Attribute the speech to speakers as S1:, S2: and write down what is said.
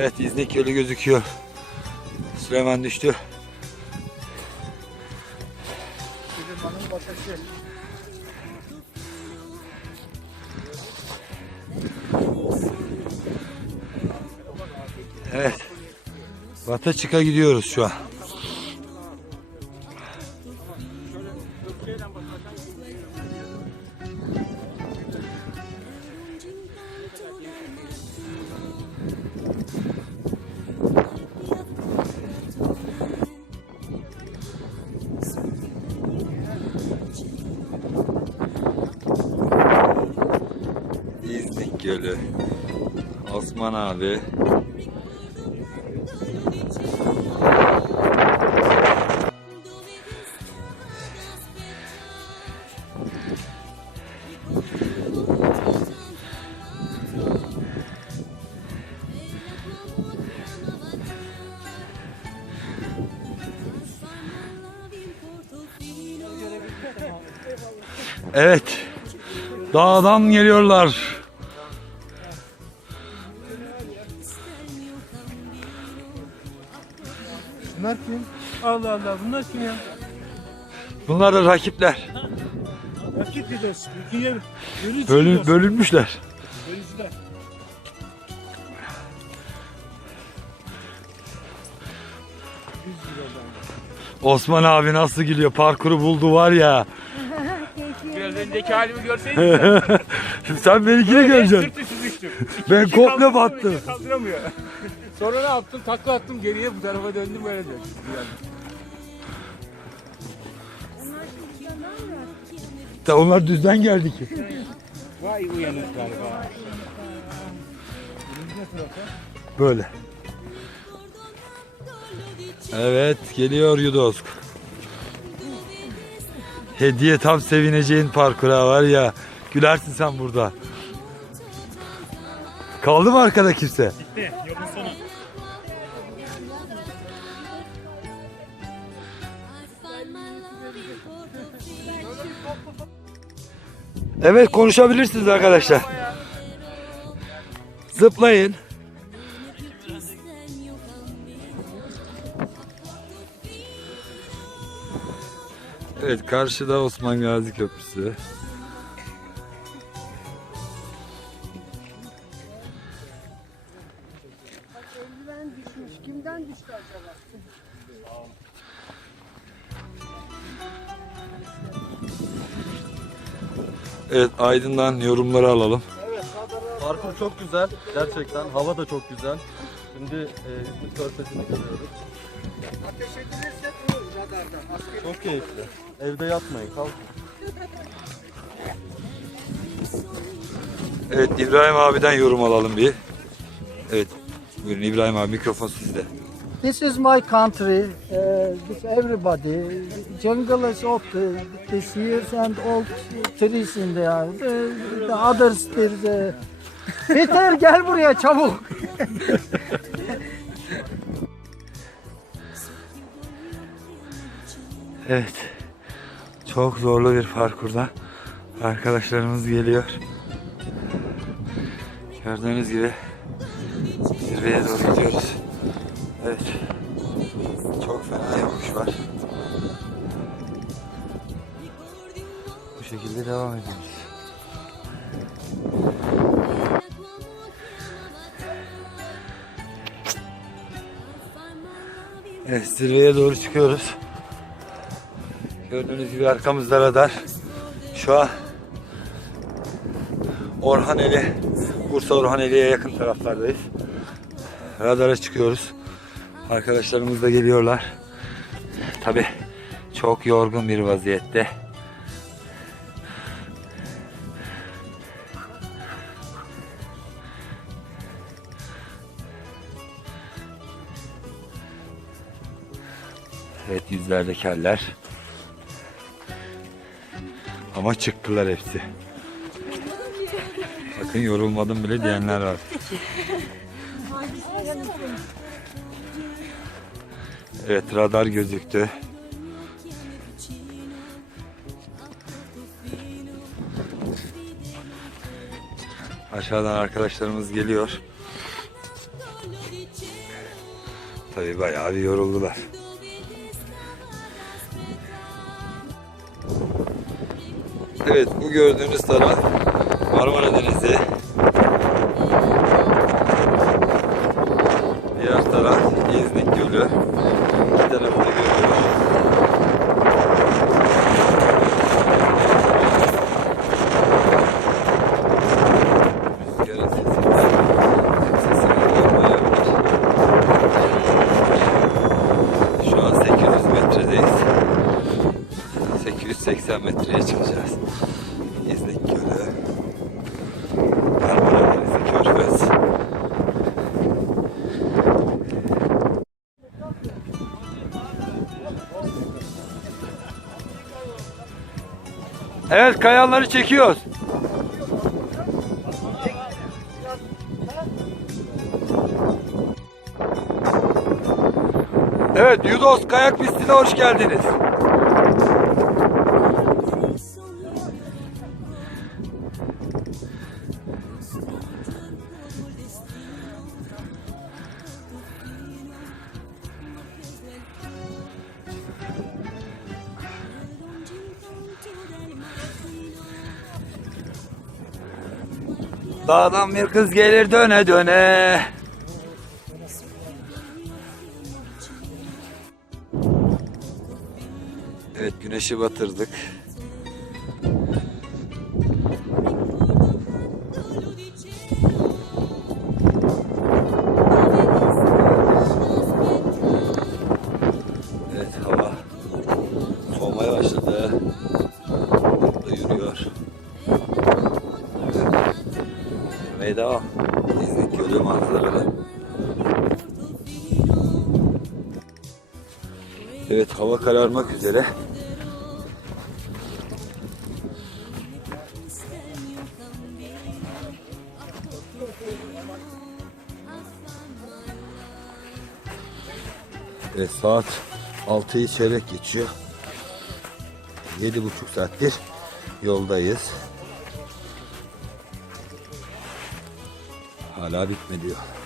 S1: Evet İznik Gölü gözüküyor. Süleyman düştü. Evet. Batı çıka gidiyoruz şu an. Gölü. Osman abi. Evet. Dağdan geliyorlar.
S2: Kim? Allah Allah bunlar kim ya?
S1: Bunlar da rakipler.
S2: Rakip videosu. İkiye bölücü
S1: bölünmüşler.
S2: Bölücüler. Yüz liradan.
S1: Osman abi nasıl geliyor? Parkuru buldu var ya.
S3: Gözlerindeki halimi görseydin
S1: Şimdi sen benimkini göreceksin.
S3: sırt üstü düştüm.
S1: Ben komple battım.
S3: Kaldıramıyor. Sonra ne yaptım? Takla attım geriye bu tarafa döndüm böyle döndüm.
S1: Ta onlar düzden geldi ki.
S3: Vay uyanık galiba.
S1: Böyle. Evet geliyor Yudosk. Hediye tam sevineceğin parkura var ya. Gülersin sen burada. Kaldı mı arkada kimse? Evet konuşabilirsiniz arkadaşlar. Zıplayın. Evet karşıda Osman Gazi Köprüsü.
S2: Kimden düştü acaba?
S1: Evet Aydın'dan yorumları alalım.
S4: Parkur çok güzel. Gerçekten. Hava da çok güzel. Şimdi e, İzmir Körfezi'ni görüyoruz.
S2: Ateş edilirse vurur radardan. Askeri
S4: Çok keyifli. Evde yatmayın. Kalkın.
S1: Evet İbrahim abiden yorum alalım bir. Evet buyurun İbrahim abi mikrofon sizde.
S2: This is my country. Uh, this everybody. Jungle is old. Uh, this years and old trees in there. The, the others uh... Peter gel buraya çabuk.
S1: Evet çok zorlu bir parkurda arkadaşlarımız geliyor. Gördüğünüz gibi zirveye doğru gidiyoruz. Evet çok fena yokuş var. Bu şekilde devam ediyoruz. Evet zirveye doğru çıkıyoruz. Gördüğünüz gibi arkamızda radar. Şu an Orhaneli, Bursa Orhaneli'ye yakın taraflardayız. Radara çıkıyoruz. Arkadaşlarımız da geliyorlar. Tabi çok yorgun bir vaziyette. Evet yüzlerde keller. Ama çıktılar hepsi. Bakın yorulmadım bile diyenler var. Evet radar gözüktü. Aşağıdan arkadaşlarımız geliyor. Tabii bayağı bir yoruldular. Evet bu gördüğünüz taraf Marmara Denizi. Diğer taraf İznik Gölü. İki tarafı da görüyoruz. Rüzgarın sesinden sesini duyulmayabilir. Şu an 800 metredeyiz. 880 metreye çıkacağız. İznik Gölü. Marmara Denizi Körfez. Evet kayanları çekiyoruz. Evet Yudos kayak pistine hoş geldiniz. Dağdan bir kız gelir döne döne. Evet güneşi batırdık. Evet hava soğumaya başladı. Devam. İznik Gölü manzaralı. Evet hava kararmak üzere. Evet saat 6'yı çeyrek geçiyor. Yedi buçuk saattir yoldayız. Hala bitmedi yol.